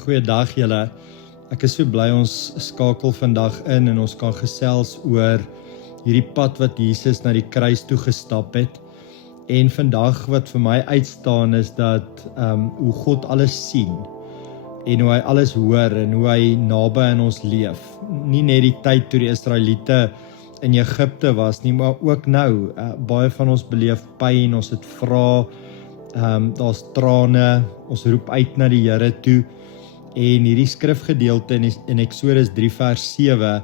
Goeiedag julle. Ek is so bly ons skakel vandag in en ons kan gesels oor hierdie pad wat Jesus na die kruis toe gestap het. En vandag wat vir my uitstaan is dat hoe God alles sien en hoe hy alles hoor en hoe hy naby aan ons leef. Nie net die tyd toe die Israeliete in Egipte was nie, maar ook nou. Baie van ons beleef pyn, ons het vrae, daar's trane, ons roep uit na die Here toe. En hierdie skrifgedeelte in Eksodus 3 vers 7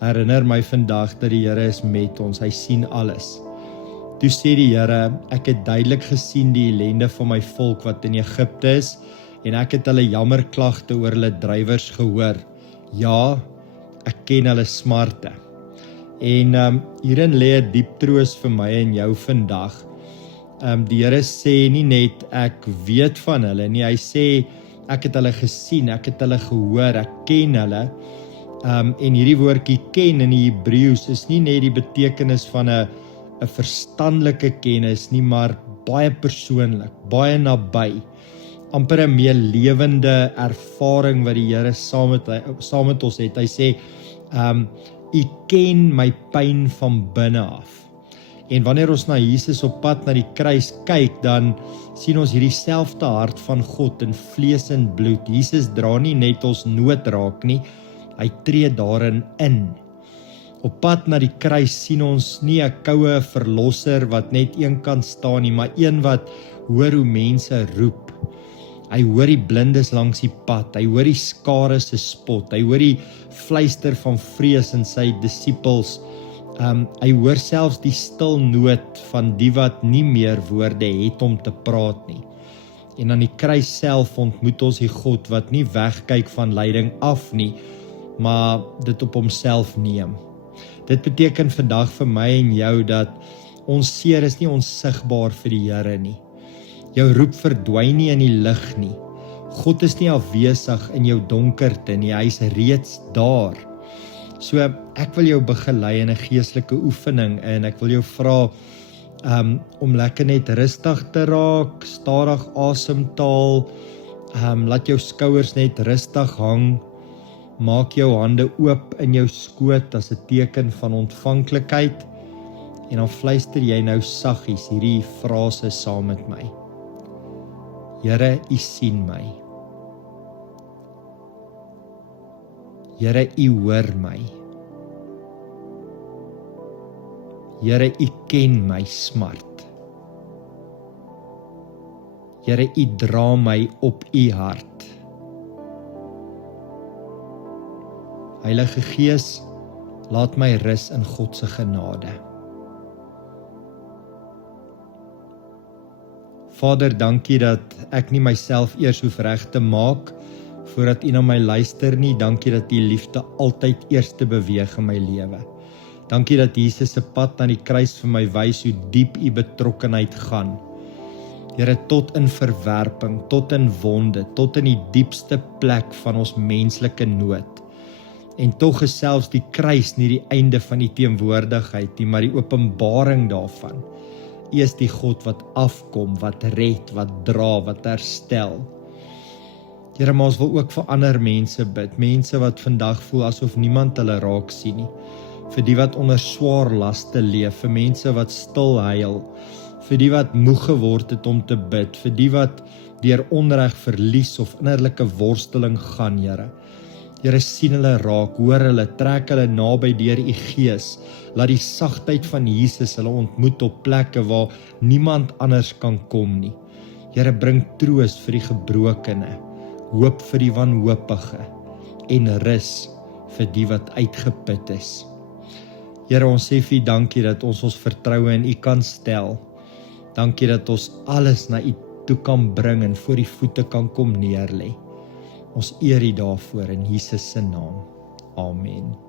herinner my vandag dat die Here is met ons, hy sien alles. Toe sê die Here, ek het duidelik gesien die ellende van my volk wat in Egipte is, en ek het hulle jammerklagte oor hulle drywers gehoor. Ja, ek ken hulle smarte. En hierin lê 'n diep troos vir my en jou vandag. Die Here sê nie net ek weet van hulle nie, hy sê ek het hulle gesien, ek het hulle gehoor, ek ken hulle. En hierdie woordjie ken in die Hebreëus is nie net die betekenis van 'n verstandelike kennis nie, maar baie persoonlik, baie naby. Amper 'n meer lewende ervaring wat die Here saam met ons het. Hy sê, U ken my pyn van binne af. En wanneer ons na Jesus op pad na die kruis kyk, dan sien ons hierdie selfde hart van God in vlees en bloed. Jesus dra nie net ons nood raak nie, hy tree daarin in. Op pad na die kruis sien ons nie 'n koue verlosser wat net een kant staan nie, maar een wat hoor hoe mense roep. Hy hoor die blindes langs die pad, hy hoor die skare se spot, hy hoor die fluister van vrees in sy disippels. Hy hoor selfs die stil nood van die wat nie meer woorde het om te praat nie. En aan die kruis self ontmoet ons die God wat nie wegkyk van lyding af nie, maar dit op homself neem. Dit beteken vandag vir my en jou dat ons seer is nie onsigbaar vir die Here nie. Jou roep verdwyn nie in die lig nie. God is nie afwesig in jou donkerte nie, hy is reeds daar. So ek wil jou begelei in 'n geestelike oefening en ek wil jou vra om lekker net rustig te raak, stadig asemhaal, laat jou skouers net rustig hang, maak jou hande oop in jou skoot as 'n teken van ontvanklikheid en dan fluister jy nou saggies hierdie frase saam met my. Here, U sien my. Here, U hoor my. Here, U ken my smart. Here, U dra my op U hart. Heilige Gees, laat my rus in God se genade. Vader, dankie dat ek nie myself eers hoef reg te maak voordat U na my luister nie. Dankie dat U liefde altyd eers te beweeg in my lewe. Dankie dat Jesus se pad na die kruis vir my wys hoe diep U betrokkenheid gaan. Here, tot in verwerping, tot in wonde, tot in die diepste plek van ons menslike nood. En tog is selfs die kruis nie die einde van die teenwoordigheid nie, maar die openbaring daarvan. U is die God wat afkom, wat red, wat dra, wat herstel. Here, maar ons wil ook vir ander mense bid, mense wat vandag voel asof niemand hulle raak sien nie, vir die wat onder swaar laste leef, vir mense wat stil huil, vir die wat moeg geword het om te bid, vir die wat deur onreg, verlies of innerlike worsteling gaan, Here. Here, sien hulle raak, hoor hulle, trek hulle naby deur U Gees. Laat die sagtheid van Jesus hulle ontmoet op plekke waar niemand anders kan kom nie. Here, bring troos vir die gebrokene, hoop vir die wanhoopige en rus vir die wat uitgeput is. Here, ons sê vir U dankie dat ons vertroue in U kan stel. Dankie dat ons alles na U toe kan bring en voor U voete kan kom neerlê. Ons eer U daarvoor in Jesus se naam. Amen.